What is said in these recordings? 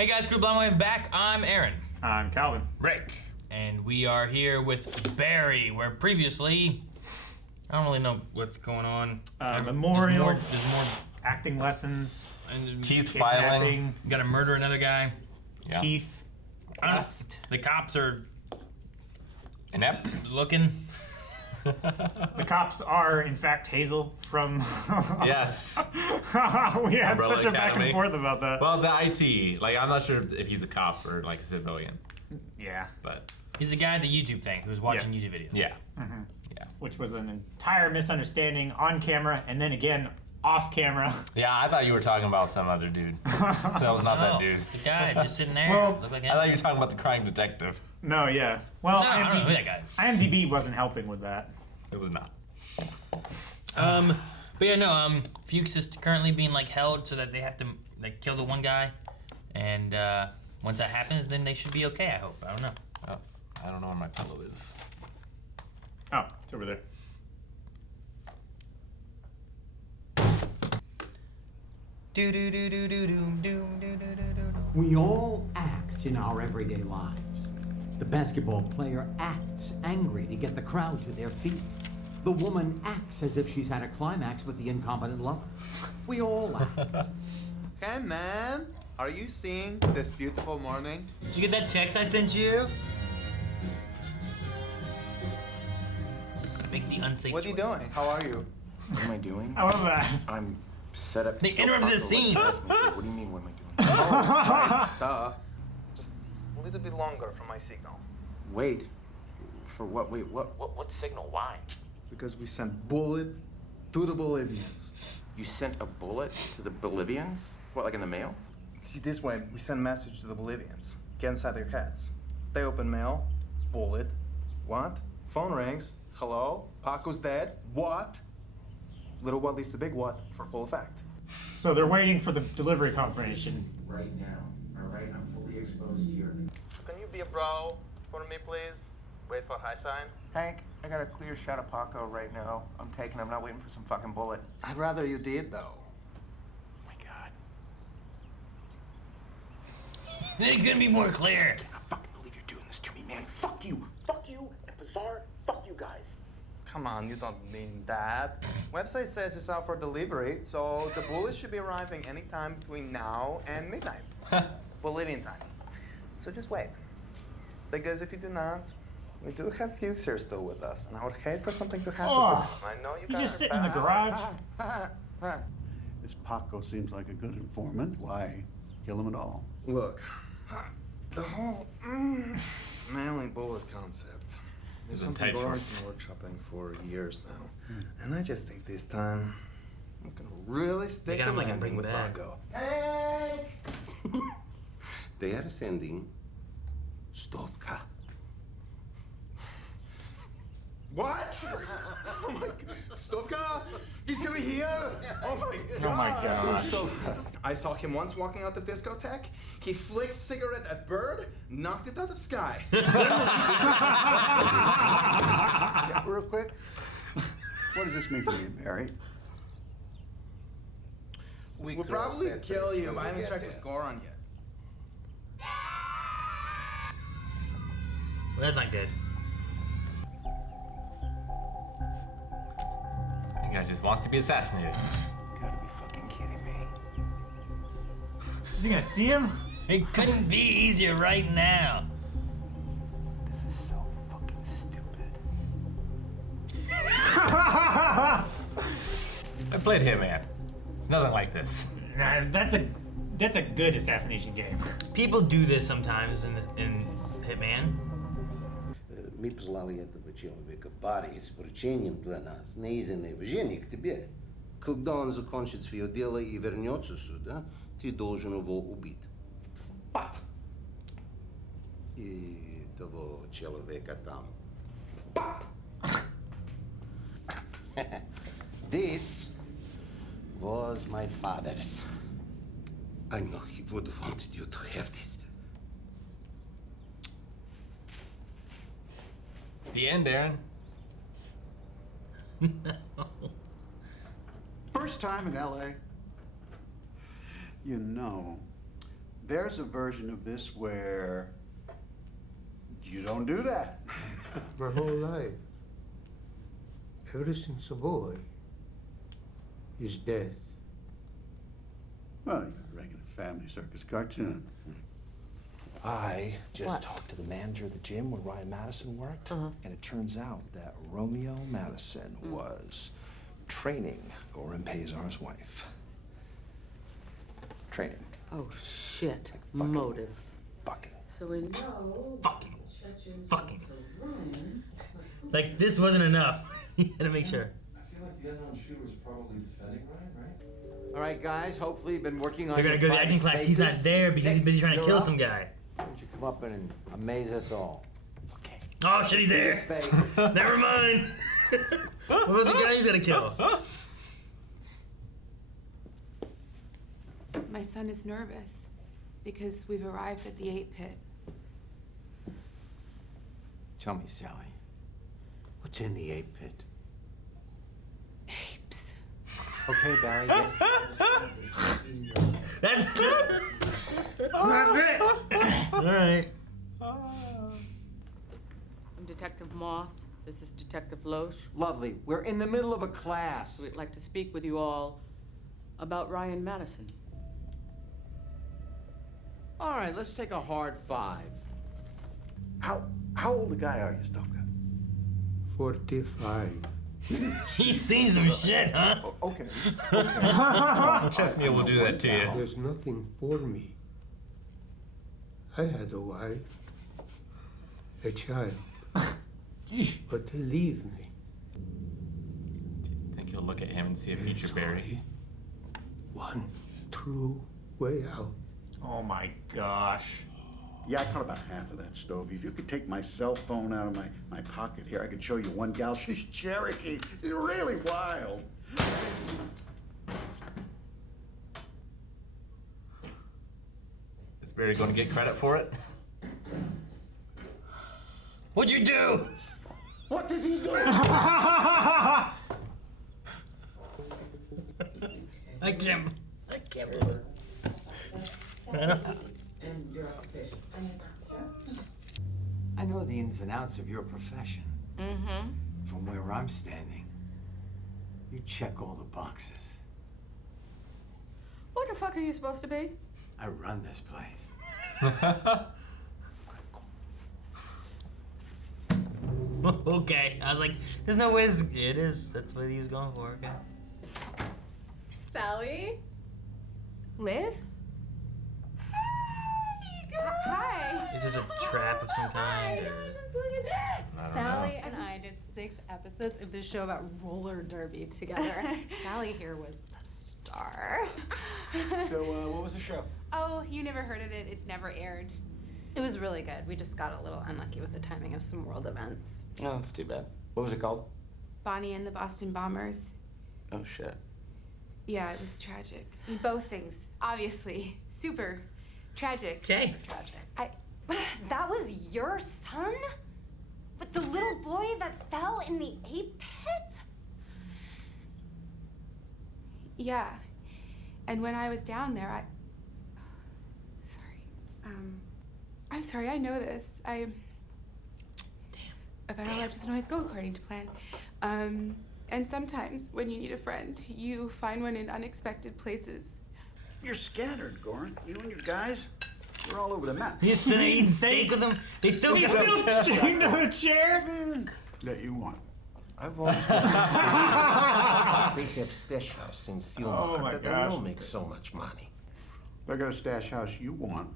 Hey guys, Crew Blindwave back. I'm Aaron. I'm Calvin. Rick. And we are here with Barry, where previously, I don't really know what's going on. Memorial. There's more Acting lessons. and Teeth Kidnapping. filing. Gotta murder another guy. Yeah. Teeth. Dust. The cops are Inept. looking. The cops are, in fact, Hazel from. Yes. We had Umbrella such a back and Academy. forth about that. Well, the IT. Like, I'm not sure if he's a cop or like a civilian, Yeah. but He's the guy at the YouTube thing who's watching YouTube videos. yeah. Which was an entire misunderstanding on camera and then again off camera. Yeah, I thought you were talking about some other dude. That was not No, that dude. the guy just sitting there. Well, look like I him. thought you were talking about the crime detective. No, yeah. Well, No, I don't know who that guy is. IMDb wasn't helping with that. It was not. But yeah, no, Fuchs is currently being like held so that they have to like kill the one guy, and once that happens, then they should be okay. I hope. I don't know. Oh, I don't know where my pillow is. Oh, it's over there. Do do do do do do do do do do. We all act in our everyday lives. The basketball player acts angry to get the crowd to their feet. The woman acts as if she's had a climax with the incompetent lover. We all act. Hey man, are you seeing this beautiful morning? Did you get that text I sent you? Make the unsafe. What are you choice. doing? How are you? What am I doing? I love that. I'm set up. to They kill interrupted the Paco like scene. you asked me to. What do you mean, what am I doing? Right, duh. Just a little bit longer for my signal. Wait. For what? Wait, what? What signal? Why? Because we sent bullet to the Bolivians. You sent a bullet to the Bolivians? What, like in the mail? See, this way, we send message to the Bolivians. Get inside their heads. They open mail, bullet. What? Phone rings. Hello? Paco's dead. What? Little what leads to big what for full effect. So they're waiting for the delivery confirmation. Right now. All right, I'm fully exposed here. Can you be a bro for me, please? Wait for high sign. Hank, I got a clear shot of Paco right now. I'm not waiting for some fucking bullet. I'd rather you did, though. Oh my god. They couldn't be more clear. I fucking believe you're doing this to me, man. Fuck you. Fuck you and Bizarre. Fuck you guys. Come on, you don't mean that. Website says it's out for delivery, so the bullet should be arriving anytime between now and midnight. Bolivian time. So just wait. Because if you do not, we do have Fuchs here still with us, and I would hate for something to happen. Oh, I know you he's guys just are sitting in the bad. garage. This Paco seems like a good informant. Why kill him at all? Look, the whole manly bullet concept is He's in something tight Goran's shorts. been workshopping for years now. And I just think this time, I'm gonna really stick got the him like a landing bring with bag. Paco. They are sending Stovka. What? Oh my god. Stovka? He's gonna be here? Oh my god. Oh my gosh. I saw him once walking out the discotheque. He flicked cigarette at bird, knocked it out of sky. Yeah, real quick. What does this mean for me, Barry? We'll probably kill you, but I haven't checked with Goran yet. Well, that's not good. That guy just wants to be assassinated. You gotta be fucking kidding me. Is he gonna see him? It couldn't be easier right now. This is so fucking stupid. I played Hitman. It's nothing like this. Nah, that's a good assassination game. People do this sometimes in Hitman. Мы послали этого человека Барри с поручением для нас, не из неуважения к тебе. Когда он закончит свое дело и вернется сюда, ты должен его убить. Пап! И того человека там. Пап! This was my father's. I know he would have wanted you to have this. It's the end, Aaron. First time in LA. You know, there's a version of this where you don't do that. My whole life, ever since a boy, is death. Well, you're a regular family circus cartoon. I just talked to the manager of the gym where Ryan Madison worked, and it turns out that Romeo Madison was training Goran Pazar's wife. Training. Oh, shit. Fucking. Motive. Fucking. So we know... Fucking. Like, this wasn't enough. You had to make sure. I feel like the unknown shooter was probably defending Ryan, right? All right, guys. Hopefully you've been working on They're gonna your go to the acting fighting class. He's not spaces. there because he's busy trying to You're kill up. some guy. Why don't you come up and amaze us all? Okay. Oh shit, he's there. Space. Never mind. What about the guy he's gonna kill? My son is nervous because we've arrived at the 8 pit. Tell me, Sally, what's in the 8 pit? Apes. Okay, Barry. That's good. That's it. All right. I'm Detective Moss. This is Detective Loesch. Lovely. We're in the middle of a class. We'd like to speak with you all about Ryan Madison. All right, let's take a hard 5. How old a guy are you, Stovka? 45. He's seen some shit, huh? Okay. Chesnea will do that to you. There's nothing for me. I had a wife, a child, but they leave me. Think he'll look at him and see a future Barry? One true way out. Oh my gosh. Yeah, I caught about half of that, Stovey. If you could take my cell phone out of my pocket here, I could show you one gal. She's Cherokee. She's really wild. Is Barry going to get credit for it? What'd you do? What did he do? I can't believe it. And your occupation. I know the ins and outs of your profession. Mm-hmm. From where I'm standing, you check all the boxes. What the fuck are you supposed to be? I run this place. Okay. I was like, there's no way it is. That's what he was going for. Okay. Sally? Liv? Hi. Is this a trap of some kind? Or... Sally and I did 6 episodes of this show about roller derby together. Sally here was a star. So, what was the show? Oh, you never heard of it. It never aired. It was really good. We just got a little unlucky with the timing of some world events. Oh, that's too bad. What was it called? Bonnie and the Boston Bombers. Oh, shit. Yeah, it was tragic. Both things, obviously. Super tragic. Okay. Super tragic. That was your son? But the little boy that fell in the ape pit? Yeah. And when I was down there, I'm sorry, I know this. Damn. About how life doesn't always go according to plan. And sometimes when you need a friend, you find one in unexpected places. You're scattered, Goran. You and your guys, you're all over the map. He's sitting there eating steak with them. They still He's got still chained to the chair. That you want. I've always they have stash house in Oh my Silmar that gosh. don't make so much money. If I got a stash house you want,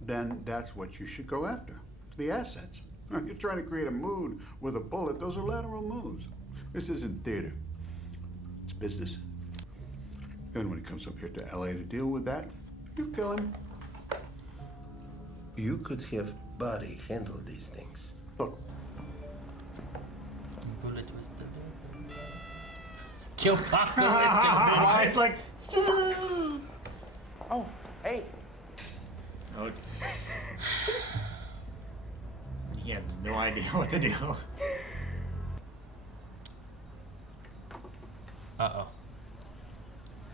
then that's what you should go after. The assets. You're trying to create a mood with a bullet. Those are lateral moves. This isn't theater. It's business. And when he comes up here to LA to deal with that, you kill him. You could have Buddy handle these things. Look. Kill Paco It's like. Oh, hey. Oh. He has no idea what to do. Uh-oh.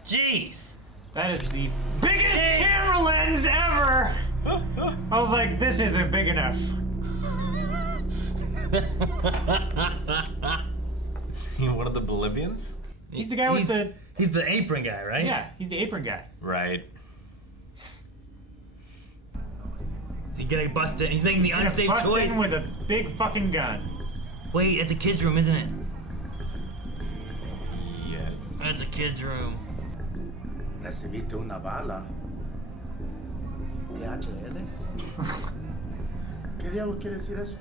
Jeez! That is the biggest camera camera lens ever! I was like, this isn't big enough. Is he one of the Bolivians? He's the guy with the... He's the apron guy, right? Yeah, he's the apron guy. Right. Is he getting busted? He's making the unsafe choice. With a big fucking gun. Wait, it's a kid's room, isn't it? Yes. That's a kid's room. Recibiste una bala. DHL. ¿Qué diablos quiere decir eso?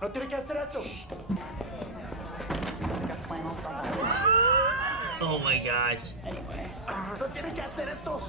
No tiene que hacer esto. Oh my gosh. Anyway. No tiene que hacer esto.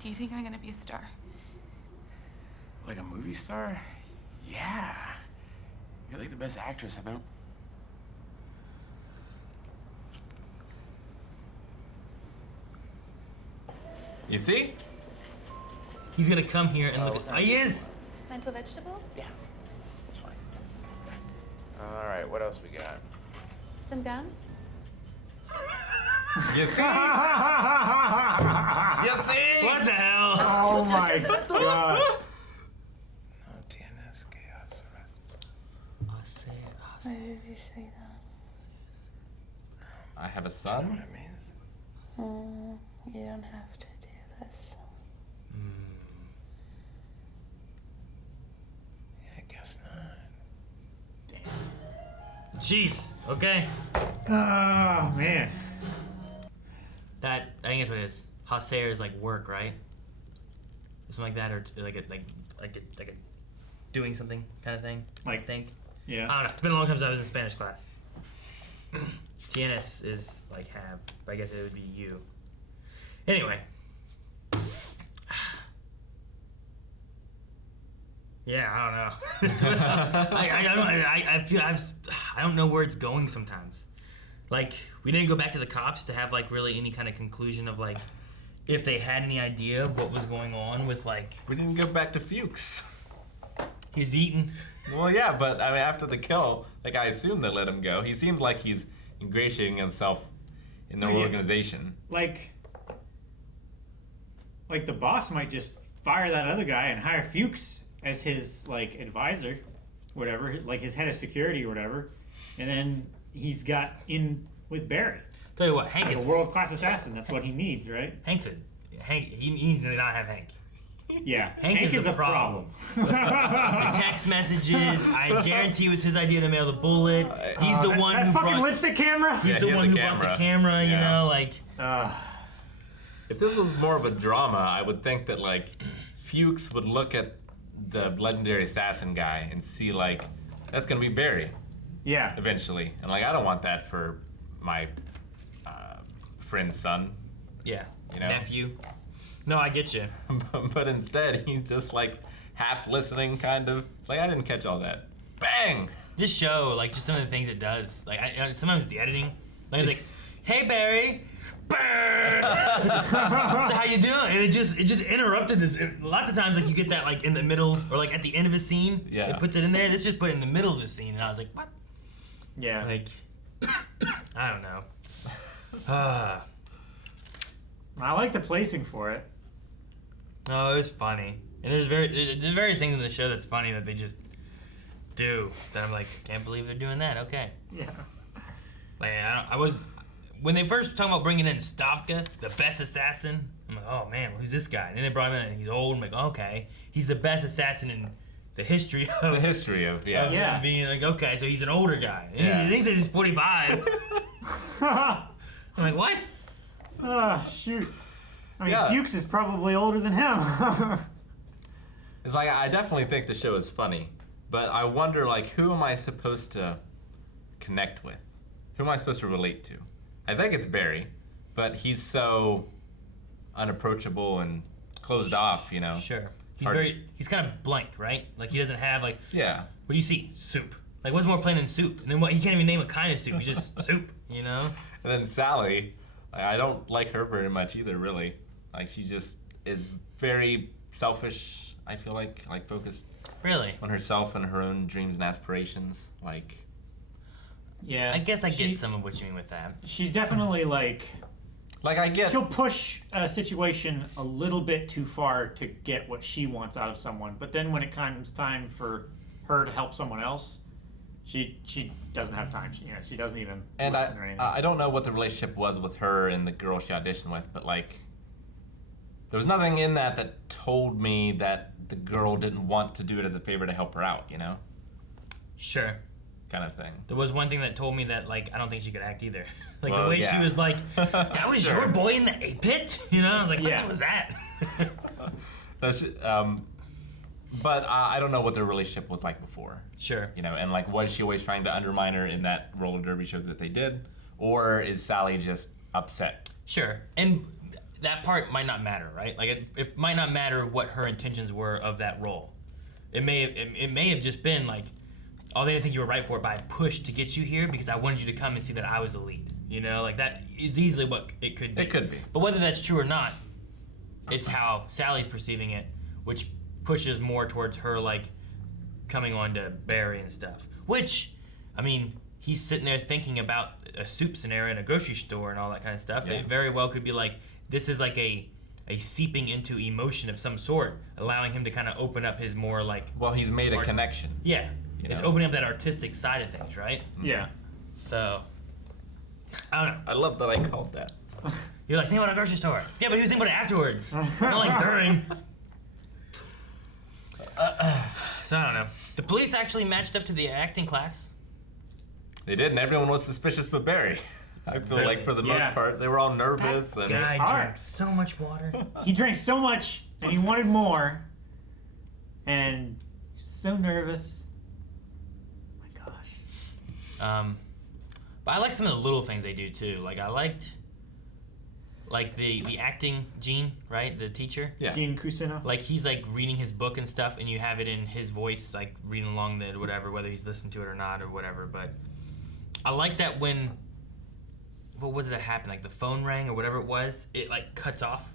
Do you think I'm gonna be a star? Like a movie star? Yeah. You're like the best actress I've ever... You see? He's gonna come here and look at... Oh, he is! Lentil vegetable? Yeah. That's fine. All right, what else we got? Some gum? You see? You see? What the hell? Oh my god. Why did you say that? I have a son? You don't have to do this. Yeah, I guess not. Jeez, okay. Oh, man. That, I think that's what it is. Hacer is like work, right? Something like that, or like a doing something kind of thing. Like, I think. Yeah. I don't know. It's been a long time since I was in Spanish class. Tienes is like have, but I guess it would be you. Anyway. Yeah, I don't know. I feel I don't know where it's going sometimes. Like, we didn't go back to the cops to have like really any kind of conclusion of like if they had any idea of what was going on with like. We didn't go back to Fuchs. He's eating. Well, yeah, but I mean, after the kill, like I assume they let him go. He seems like he's ingratiating himself in their organization. Like the boss might just fire that other guy and hire Fuchs as his like advisor, whatever, like his head of security or whatever, and then he's got in with Barry. Tell you what, Hank like is a world-class assassin. That's what he needs, right? Hank. He needs to not have Hank. Yeah, Hank is a problem. The text messages, I guarantee it was his idea to mail the bullet. He's the one that who fucking brought lipstick camera. He's the one who brought the camera. You know, like. If this was more of a drama, I would think that like Fuchs would look at the legendary assassin guy and see like that's gonna be Barry. Yeah. Eventually, and like I don't want that for my friend's son. Yeah. You know? Nephew. No, I get you. But instead, he's just like half listening, kind of. It's like I didn't catch all that. Bang! This show, like just some of the things it does, like sometimes the editing, like it's like, "Hey Barry, burn." So how you doing? And it just interrupted this. Lots of times, like you get that like in the middle or like at the end of a scene. Yeah. It puts it in there. This just put it in the middle of the scene, and I was like, "What?" Yeah. Like, I don't know. I like the placing for it. No, it was funny, and there's various things in the show that's funny that they just do that I'm like, can't believe they're doing that. Okay. Yeah. Like I was when they first talking about bringing in Stavka, the best assassin. I'm like, oh man, who's this guy? And then they brought him in, and he's old. I'm like, okay, he's the best assassin in the history of yeah. Being like, okay, so he's an older guy. And Yeah. he thinks he's 45. I'm like, what? Shoot. I mean, Yeah. Fuchs is probably older than him. It's like I definitely think the show is funny, but I wonder like who am I supposed to connect with? Who am I supposed to relate to? I think it's Barry, but he's so unapproachable and closed off, you know. Sure. he's kind of blank, right? Like he doesn't have like. Yeah. What do you see? Soup. Like what's more plain than soup? And then what? He can't even name a kind of soup. He's just soup. You know. And then Sally, I don't like her very much either. Really, like she just is very selfish. I feel like focused. Really. On herself and her own dreams and aspirations. Like. Yeah. I guess I get some of what you mean with that. She's definitely like I get. She'll push a situation a little bit too far to get what she wants out of someone, but then when it comes time for her to help someone else, she doesn't have time. She doesn't even And listen or anything. I don't know what the relationship was with her and the girl she auditioned with, but like, there was nothing in that told me that the girl didn't want to do it as a favor to help her out, you know? Sure. Kind of thing. There was one thing that told me that like I don't think she could act either. Like Well, the way yeah. she was like, "That was Sure. your boy in the A pit," you know? I was like, Yeah. "What was that?" But I don't know what their relationship was like before. Sure. You know, and like, was she always trying to undermine her in that roller derby show that they did, or is Sally just upset? Sure. And that part might not matter, right? Like it might not matter what her intentions were of that role. It may have just been like, oh, they didn't think you were right for it, but I pushed to get you here because I wanted you to come and see that I was the lead. You know, like that is easily what it could be. It could be. But whether that's true or not, it's how Sally's perceiving it, which pushes more towards her like coming on to Barry and stuff. Which, I mean, he's sitting there thinking about a soup scenario in a grocery store and all that kind of stuff. Yeah. It very well could be like, this is like a seeping into emotion of some sort, allowing him to kind of open up his more like... Well, he's made a connection. Yeah. You It's know? opening up that artistic side of things, right? Yeah. So, I don't know. I love that I called that. You're like, think about a grocery store. Yeah, but he was thinking about it afterwards. Not like during. So I don't know. The police actually matched up to the acting class. They did, and everyone was suspicious but Barry. I feel like for the Yeah. most part, they were all nervous. That and guy All drank right. so much water. He drank so much and he wanted more, and so nervous. Oh my gosh. But I like some of the little things they do too. Like I liked, like the acting Gene, right? The teacher. Yeah. Gene Kusina. Like he's like reading his book and stuff, and you have it in his voice, like reading along the whatever, whether he's listening to it or not or whatever. But I like that when, what was it that happened? Like the phone rang or whatever it was, it like cuts off.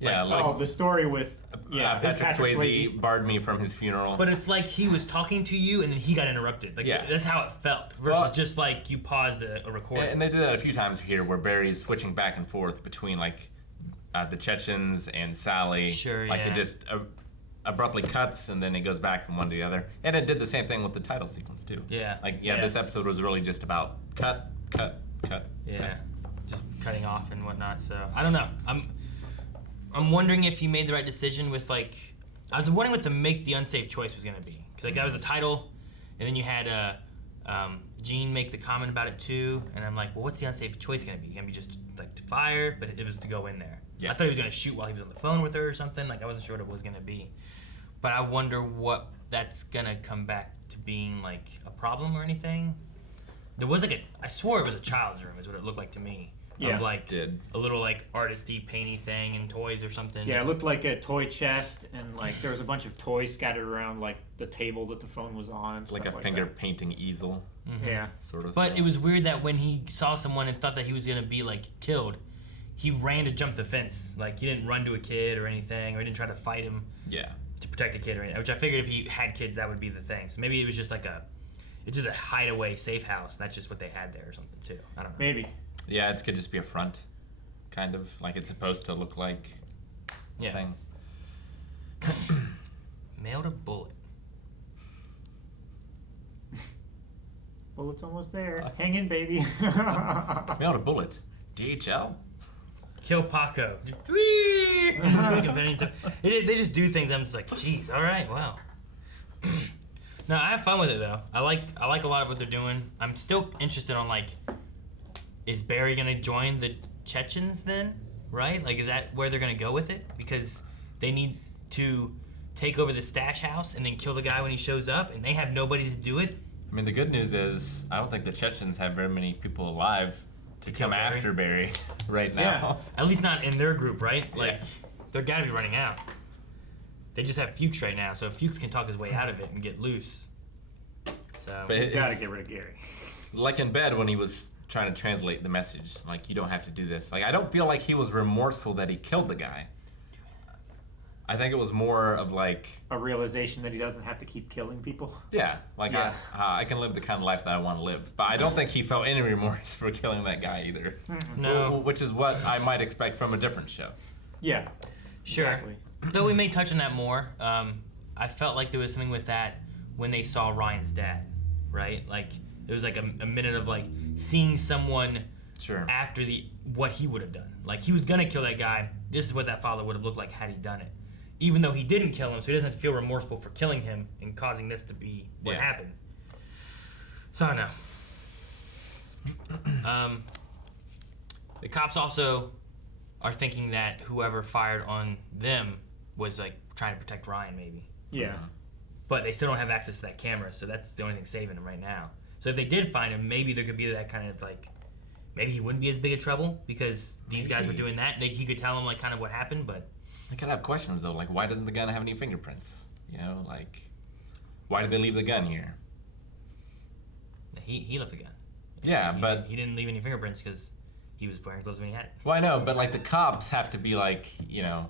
Yeah, like Oh, the story with Patrick Swayze barred me from his funeral. But it's like he was talking to you and then he got interrupted. Like Yeah. that's how it felt. Versus just like you paused a recording. And they did that a few times here, where Barry's switching back and forth between like the Chechens and Sally. Sure, Like yeah. it just abruptly cuts, and then it goes back from one to the other. And it did the same thing with the title sequence too. Yeah. Like Yeah. this episode was really just about cut. Yeah, cut. just cutting off and whatnot. So I don't know. I'm wondering if he made the right decision with like. I was wondering what the unsafe choice was gonna be, because like that was the title, and then you had Gene make the comment about it too, and I'm like, well, what's the unsafe choice gonna be? Gonna be just like to fire, but it was to go in there. Yeah. I thought he was gonna shoot while he was on the phone with her or something. Like I wasn't sure what it was gonna be, but I wonder what that's gonna come back to being like a problem or anything. There was like I swore it was a child's room, is what it looked like to me. Yeah. Of like Did. a little like artisty, painty thing and toys or something. Yeah, it looked like a toy chest, and like there was a bunch of toys scattered around like the table that the phone was on. And Like stuff a finger that. painting easel. Mhm. Yeah. Sort of. But thing. it was weird that when he saw someone and thought that he was gonna be like killed, he ran to jump the fence. Like he didn't run to a kid or anything, or he didn't try to fight him Yeah. to protect a kid or anything. Which I figured if he had kids, that would be the thing. So maybe it was just like it's just a hideaway safe house. That's just what they had there or something too. I don't know. Maybe. Yeah, it could just be a front, kind of like it's supposed to look like. Yeah. Thing. Mailed a bullet. Bullet's almost there. Hang in, baby. Mailed a bullet. DHL. Kill Paco. They just do things. I'm just like, geez, all right, wow. No, I have fun with it though. I like a lot of what they're doing. I'm still interested on like, is Barry gonna join the Chechens then? Right? Like, is that where they're gonna go with it? Because they need to take over the stash house and then kill the guy when he shows up, and they have nobody to do it. I mean, the good news is I don't think the Chechens have very many people alive to kill come Barry? after Barry right now. At least not in their group, right? Like, they're gotta be running out. they just have Fuchs right now, so Fuchs can talk his way out of it and get loose. So you gotta get rid of Gary. Like in bed when he was trying to translate the message, like, you don't have to do this. Like, I don't feel like he was remorseful that he killed the guy. I think it was more of like a realization that he doesn't have to keep killing people. Yeah, like I can live the kind of life that I want to live. But I don't think he felt any remorse for killing that guy either. No. Which is what I might expect from a different show. Yeah, sure. exactly. Though we may touch on that more. I felt like there was something with that when they saw Ryan's dad, right? Like it was like a minute of like seeing someone after what he would have done. Like he was gonna kill that guy. This is what that father would have looked like had he done it. Even though he didn't kill him, so he doesn't have to feel remorseful for killing him and causing this to be what happened. So I don't know. The cops also are thinking that whoever fired on them was like trying to protect Ryan, maybe. Yeah. But they still don't have access to that camera, so that's the only thing saving him right now. So if they did find him, maybe there could be that kind of like, maybe he wouldn't be as big a trouble because these guys were doing that. He could tell them like kind of what happened, but. I kind of have questions though, like why doesn't the gun have any fingerprints? You know, like why did they leave the gun here? He left the gun. Yeah, but he didn't leave any fingerprints because he was wearing gloves when he had it. Well, I know, but like the cops have to be like, you know,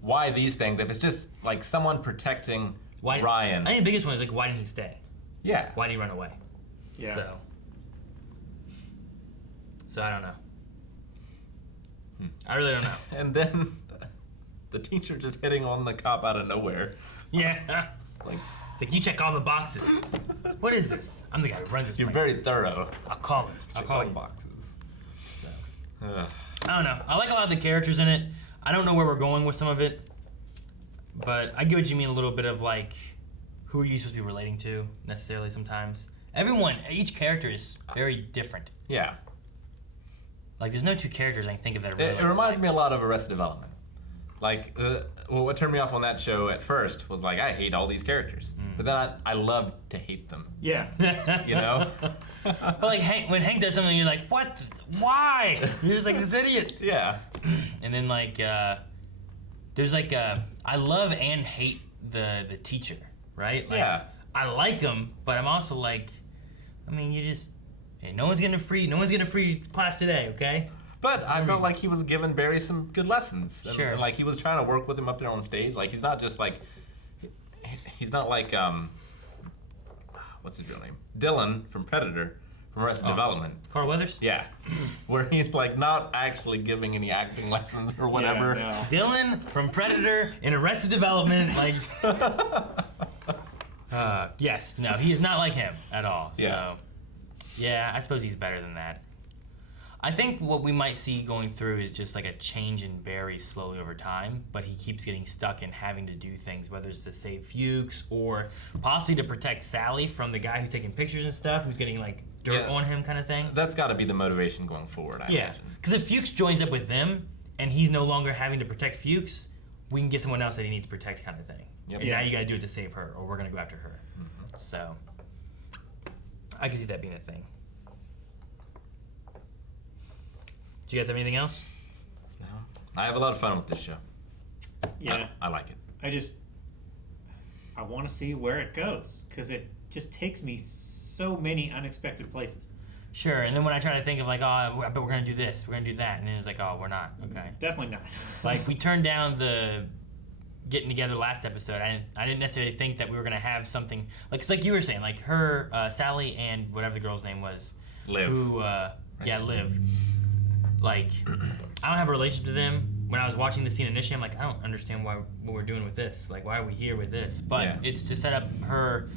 why these things? If it's just like someone protecting Ryan. I think the biggest one is like, why didn't he stay? Yeah. Why did he run away? Yeah. So I don't know. I really don't know. And then the teacher just hitting on the cop out of nowhere. Yeah. It's like you check all the boxes. What is this? I'm the guy who runs this You're place. very thorough. I'll call it. I'll call you. Boxes. So. I don't know. I like a lot of the characters in it. I don't know where we're going with some of it. But I get what you mean a little bit of like, who are you supposed to be relating to necessarily sometimes? Each character is very different. Yeah. Like there's no two characters I can think of that are really It reminds me a lot of Arrested Development. Like, what turned me off on that show at first was like, I hate all these characters. But then I love to hate them. Yeah. You know? But like when Hank does something, you're like, what? Why? You're just like this idiot. Yeah. And then like, there's like, I love and hate the teacher, right? Like, Yeah. I like him, but I'm also like, I mean, hey, no one's getting a free class today, okay? But I felt like he was giving Barry some good lessons. And, Sure. like he was trying to work with him up there on stage. Like he's not just like, he's not like what's his real name? Dylan from Predator, from Arrested Development. Carl Weathers? Yeah. Where he's like not actually giving any acting lessons or whatever. Yeah, no. Dylan from Predator in Arrested Development, like. Yes, no, he is not like him at all. So, yeah, I suppose he's better than that. I think what we might see going through is just like a change in Barry slowly over time, but he keeps getting stuck in having to do things, whether it's to save Fuchs or possibly to protect Sally from the guy who's taking pictures and stuff, who's getting like dirt on him kind of thing. That's got to be the motivation going forward, I imagine. Because if Fuchs joins up with them and he's no longer having to protect Fuchs, we can get someone else that he needs to protect kind of thing. Yep. And now you got to do it to save her, or we're going to go after her. Mm-hmm. So I can see that being a thing. Do you guys have anything else? No. I have a lot of fun with this show. Yeah. I like it. I want to see where it goes because it just takes me so many unexpected places. Sure, and then when I try to think of like, oh, I bet we're going to do this, we're going to do that, and then it's like, oh, we're not. Okay. Definitely not. Like, we turned down the getting together last episode. I didn't necessarily think that we were going to have something, like, it's like you were saying, like her, Sally, and whatever the girl's name was. Liv. Who, Liv. Like, I don't have a relationship to them. When I was watching the scene initially, I'm like, I don't understand what we're doing with this. Like, why are we here with this? But it's to set up her,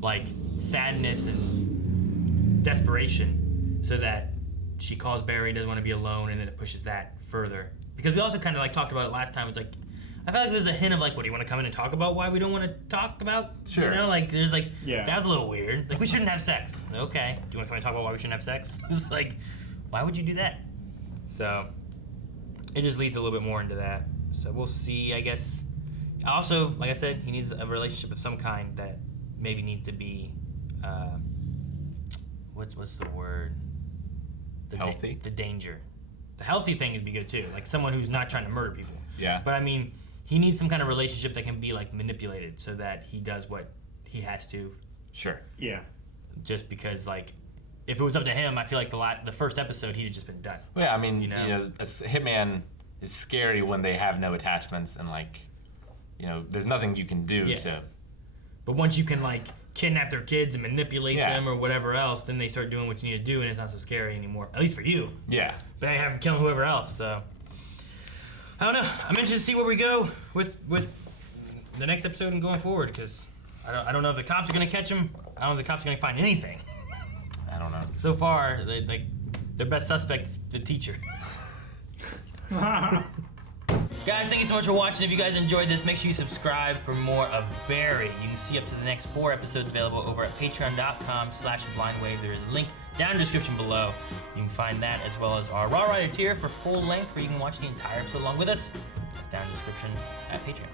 like, sadness and desperation so that she calls Barry, doesn't want to be alone, and then it pushes that further. Because we also kind of, like, talked about it last time. It's like, I felt like there's a hint of, like, what, do you want to come in and talk about why we don't want to talk about? Sure. You know, like, there's, like, that was a little weird. Like, we shouldn't have sex. Okay. Do you want to come in and talk about why we shouldn't have sex? It's like, why would you do that? So, it just leads a little bit more into that. So we'll see, I guess. Also, like I said, he needs a relationship of some kind that maybe needs to be, what's the word? Healthy? The danger. The healthy thing would be good too. Like someone who's not trying to murder people. Yeah. But I mean, he needs some kind of relationship that can be like manipulated so that he does what he has to. Sure. Yeah. Just because like, if it was up to him, I feel like the first episode he'd have just been done. Well, yeah, I mean, a hitman is scary when they have no attachments and like, there's nothing you can do to. But once you can like kidnap their kids and manipulate them or whatever else, then they start doing what you need to do, and it's not so scary anymore. At least for you. Yeah. But I have to kill whoever else. So I don't know. I'm interested to see where we go with the next episode and going forward, because I don't know if the cops are gonna catch him. I don't know if the cops are gonna find anything. I don't know. So far, their best suspect is the teacher. Guys, thank you so much for watching. If you guys enjoyed this, make sure you subscribe for more of Barry. You can see up to the next 4 episodes available over at patreon.com/blindwave. There is a link down in the description below. You can find that as well as our Raw Rider tier for full length, where you can watch the entire episode along with us. It's down in the description at Patreon.